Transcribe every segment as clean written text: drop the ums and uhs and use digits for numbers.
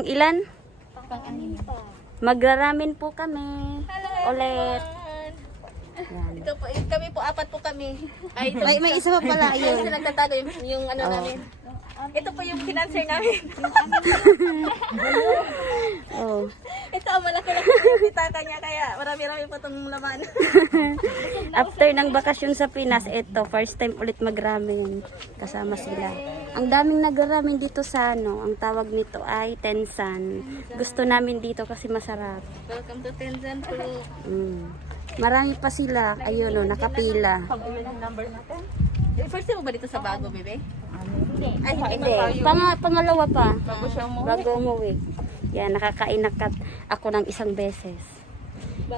pang ilan? Pang-anim pa. Magraramen po kami. Hello, Ulit. everyone. Ito po, kami po, apat po kami. Ay, ito, May isa pa pala yun. yun. Kasi nagtatago yung ano namin. Ito po yung financer namin. Oh. Ito, malaki-laki po yung pitaka niya, kaya marami-rami po itong laman. After ng bakasyon sa Pinas, ito, first time ulit magramen. Kasama sila. Ang daming nagramen dito sa ano, ang tawag nito ay Tensan. Gusto namin dito kasi masarap. Welcome to Tenzan po. Marami pa sila. Ayun o, nakapila. Pag-ilan number natin? First time mo ba dito sa bago, bebe? Ay, Hindi. Pangalawa pa. Bago siya mo. Bago umuwi. Yan, nakakain ako ng isang beses.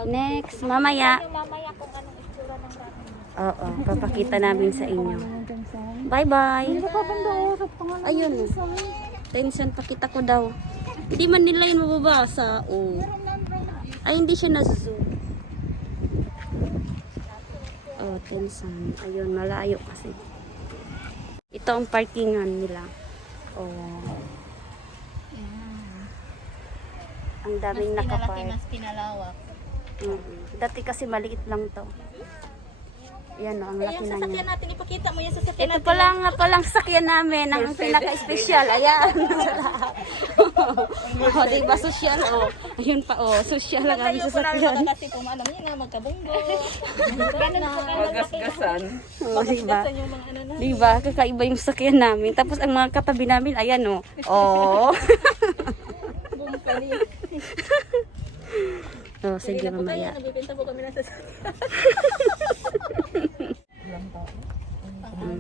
Next, mamaya. Mamaya kung anong itsura ng ramen. Oo, papakita namin sa inyo. Bye-bye. Ayun. Tensan, pakita ko daw. Hindi man nila yun mababasa. Oh. Ay, hindi siya na-zoom. Oh, Tensan. Ayun, malayo kasi. Ito ang parkingan nila. Oh. Ang daming nakapark. Mas pinalawak. Dati kasi maliit lang to. Yan o, ang Ay, laki yung na sasakyan niya. natin, ipakita mo yung sasakyan Ito natin. pala nga palang sakyan namin, ang pinaka-espesyal. Ayan. Oh, diba social? Oh. Ayun pa, oh. Social lang ang Tayo po namin sasakyan. kasi po, alam niyo nga, magkabunggo. Ganun po kayo. Magasgasan. Oh, diba? Gasan yung mga ano na. Diba? Kakaiba yung sakyan namin. Tapos ang mga katabi namin, ayan oh. Oh. Bumukali. Oh, sige Hindi na po kayo, mamaya. nagbibenta po kami ng sasakyan.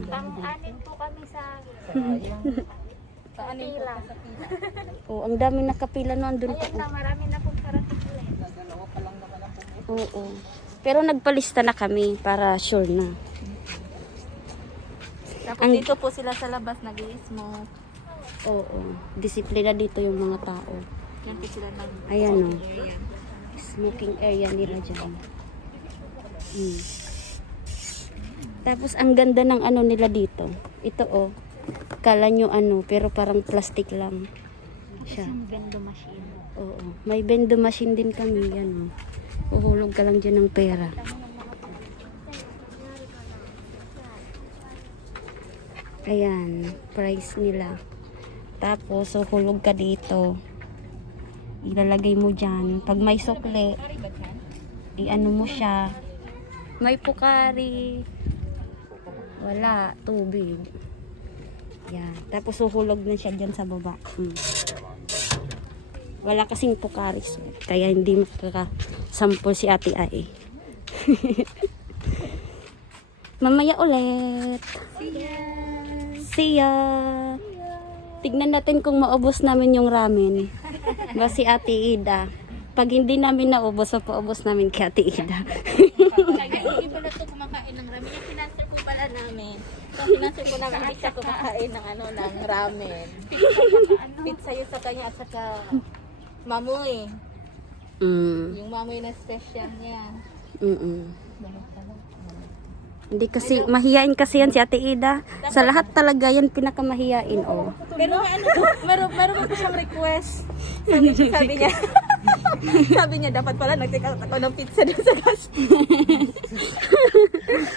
Pang-anin po kami sa Paanin po ka sa pila. Oh, ang daming nakapila no, andun pa. Ayan na, marami na pong saratikulay. Oo. Pero nagpalista na kami para sure na. Tapos dito po sila sa labas, nag-i-smoke. Oo. Disiplina dito yung mga tao. Yan po sila ng Ayan oh. area. Smoking area nila dyan. Tapos ang ganda ng ano nila dito. Ito oh. Kala nyo ano, pero parang plastic lang siya. Bendo machine. Oo. May bendo machine din kami. Yan oh. Uhulog ka lang dyan ng pera. Ayan. Price nila. Tapos uhulog ka dito. Ilalagay mo dyan. Pag may sukle, i-ano mo siya. May pukari. Wala. Tubig. Yan. Tapos uhulog na siya dyan sa baba. Wala kasing pukari. So, kaya hindi makakasampol si Ate Ai. Mamaya ulit. See ya. Tignan natin kung maubos namin yung ramen. Ba si Ate Ida. Pag hindi namin naubos, papaubos namin kay Ate Ida. Yung iba na ito kumakain ng ramen. Yung financer po pala namin. So, financer po namin, hindi siya kumakain ng ano, ng ramen. Pizza yun sa kanya at saka mamoy. Yung mamoy na special niya. Hindi kasi, mahiyain kasi yan si Ate Ida. Sa lahat talaga yan pinakamahiyain, oh. Pero ano, meron po siyang request. Sabi niya, sabi niya, dapat pala nag-take out ako ng pizza doon sa gas.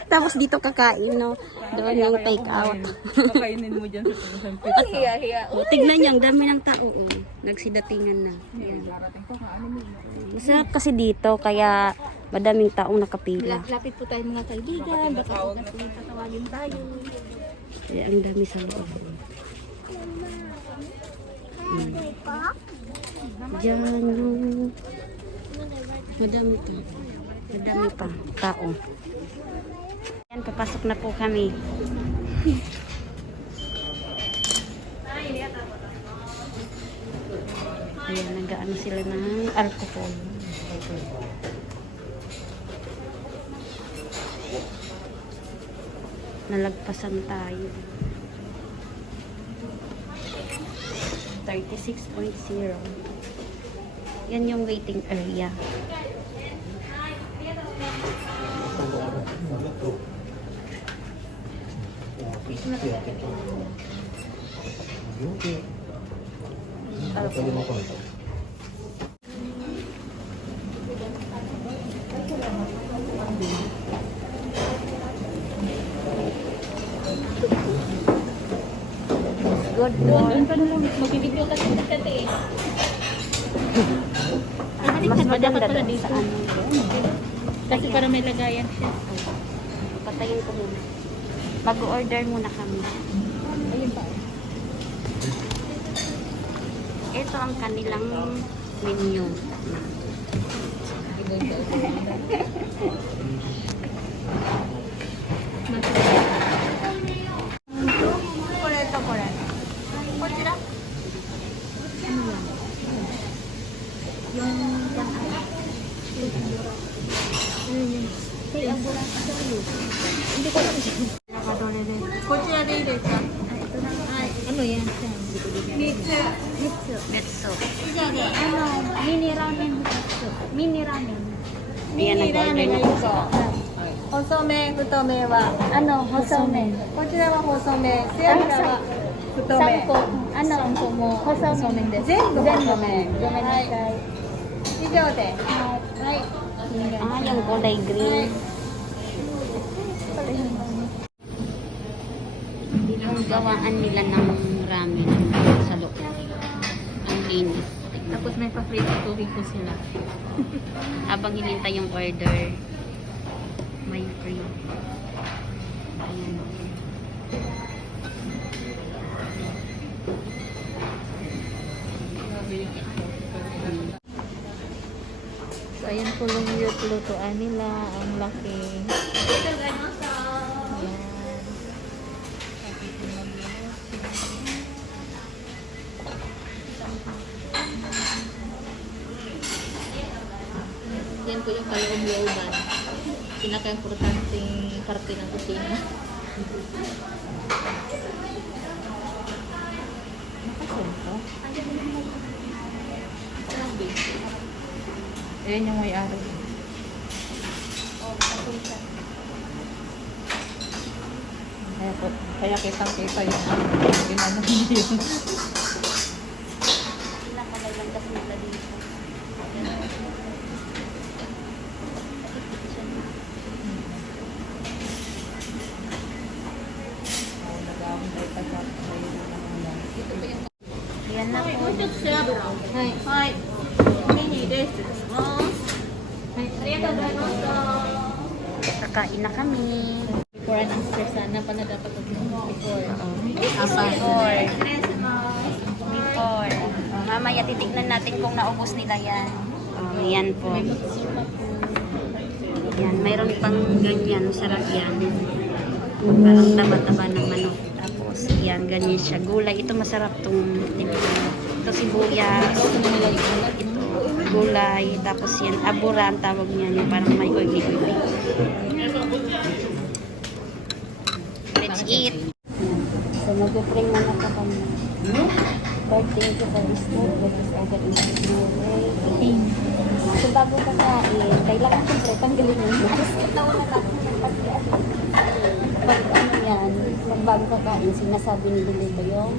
Tapos dito kakain, no? Doon yung take out. Kakainin mo dyan sa isang pizza. Hiya. Oh, tignan niyo, ang dami ng tao, oh. Nagsidatingan na. Yan. Masarap kasi dito, kaya madaming taong nakapila. Lapit po tayo mga kaibigan, baka tatawagin tayo. Kaya ang dami sa loob. Diyan yung madami pa. Madami pa tao. Yan, papasok na po kami. Ayan, nag-ano sila ng alcohol. Nalagpasan tayo. 36.0. Yan yung waiting area. Pwede mo kung ito. Good morning. Magbibigyo ka sa dati eh. Mas maganda doon sa ano. Kasi para may lagayan siya. Patayin ko muna. Mag-order muna kami. Ayun pa. Ito ang kanilang menu. Ano yan? Betso. Mini ramen soup. Mini ramen. Ayan, nag-order na po. 細麺、太麺は、 Ano, hosome. こちらは細麺、背脂は太麺。 Sampo. Ano? 3個も Hosome. で全部細麺。 Gomenasai. 以上で。はい。 Ah, yung kulay green. Yung gawaan nila ng ramen sa loob. Ang linis. Tapos may pa-free tubig po sila. Habang hinintay yung order, may free. Ayan. So, ayan po yung lutuan nila. Ang laki. Ayan. Yan po yung kaloob-looban. Pinaka-importanting parte ng kusina. Ayan yung may-ari. Kaya kitang-kita yung ginano yun. Pinakalalangkas nila dito. Yan na po. はい。はい。メニューです。はい。ありがとうございました。 Kakain na kami. Before and after sana pa na dapat before. Before. Before. Mamaya titignan natin kung naubos nila yan. Yan po. Yan, mayroon pang ganyan. Sarap yan. Parang taba-taba ng manok. Tapos, yan, ganyan siya. Gulay. Ito masarap tong ito sibuyas. Ito, gulay. Tapos yan, abura ang tawag niyan. Yung parang may oily-oily. Let's eat. So, mag-bring na po kami. Lord, thank you for this food. Let us order in this way. So, bago kakain, kailangan siyempre tanggalin yung mask. Tawa na lang. Pag ano yan, pag bago kakain, sinasabi ni Lilito yung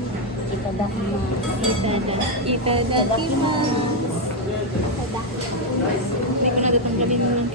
itadakimasu. Itadakimasu. Hindi ko na tatanggalin ng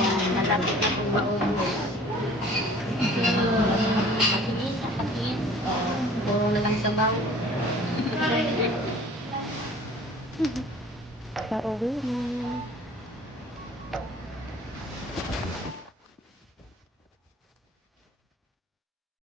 Ayan, malapit na po maubos. Patingin na, patingin. Puro na lang sabaw. Pauwi na.